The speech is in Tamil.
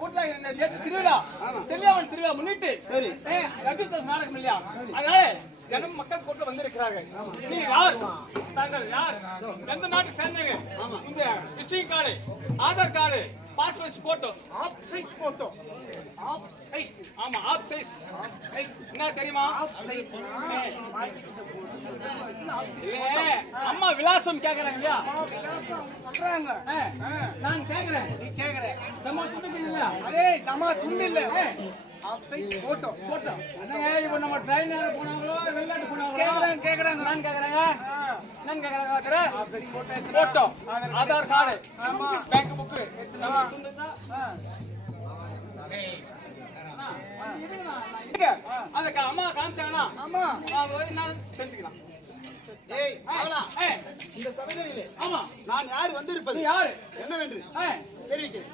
கூட்டாக இந்த திருவிழா செல்லியாவன் திருவிழா முன்னிட்டு சரி ரஜினி நாடகம் இல்லையா அதனால ஜனம் மக்கள் கூட்டம் வந்திருக்கிறார்கள் நீ யார் தாங்கள் யார் எந்த நாட்டு சேர்ந்தவங்க இந்த visiting card Aadhaar card passport photo half size photo half size ஆமா ஆப் சைஸ் என்ன தெரியுமா அம்மா விலாசம் கேக்குறாங்க இல்லையா சொல்றாங்க நான் கேக்குறேன் நீ கேக்குற தம்மா துண்டு இல்ல அரே தம்மா துண்டு இல்ல ஆப் சைஸ் போட்டோ போட்டோ அண்ணே இப்போ நம்ம ட்ரெயின்ல போனாங்களோ வெளிநாட்டு போனாங்களோ கேக்குறாங்க நான் கேக்குறாங்க half size photo Aadhaar card ஆமா பேங்க் புக் தம்மா துண்டு அதுக்கு அம்மா காமிச்சாங்கன்னா ஆமா நான் செஞ்சுக்கலாம் ஏய் அவளா இந்த சபையிலே ஆமா நான் யார் வந்திருப்பது யார் என்னவென்று தெரிவிக்கிறேன்